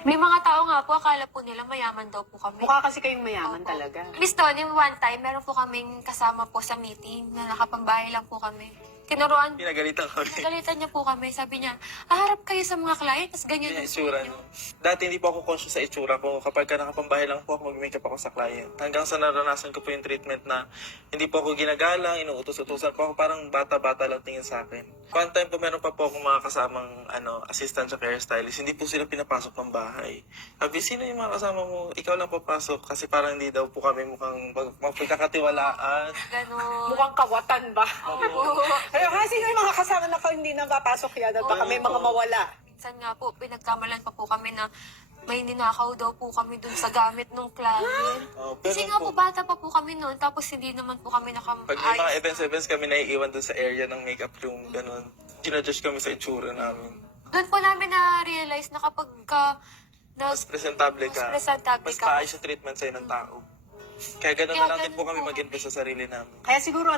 May mga tao nga po, akala po nila mayaman daw po kami. Mukha kasi kayong mayaman Opo. talaga. Miss Don, yung one time, meron po kaming kasama po sa meeting na nakapambahay lang po kami. Kinuruan, Pinagalitan kami. nagalitan niya po kami. Sabi niya, harap kayo sa mga client, tapos ganyan Yung yung itsura, suot niyo. no? Dati hindi po ako conscious sa itsura ko. Kapag ka nakapambahay lang po ako, mag-makeup ako sa client. Hanggang sa naranasan ko po yung treatment na hindi po ako ginagalang, inuutos-utusan po ako, parang bata-bata lang tingin sa akin. One time po, meron pa po akong mga kasamang assistant sa hairstylist. Hindi po sila pinapasok ng bahay. Sabi, sino yung mga kasama mo? Ikaw lang papasok kasi parang hindi daw po kami mukhang mapagkakatiwalaan. Ganon. Mukhang kawatan ba? Oo. Pero kasi yung mga kasama na ko hindi na papasok yan at baka may mga mawala. Minsan nga po, pinagkamalan pa po kami na may ninakaw daw po kami dun sa gamit ng client. Kasi nga po, bata pa po kami noon, tapos hindi naman po kami Pag may mga events kami naiiwan dun sa area ng makeup room, ganun. Ginadjust kami sa itsura namin. Doon po namin na-realize na kapag Mas presentable ka. Mas presentable Mas ka. paayos yung treatment sa'yo ng tao. Kaya ganun Kaya na lang din po ganun kami po mag-invest sa sarili namin. Kaya siguro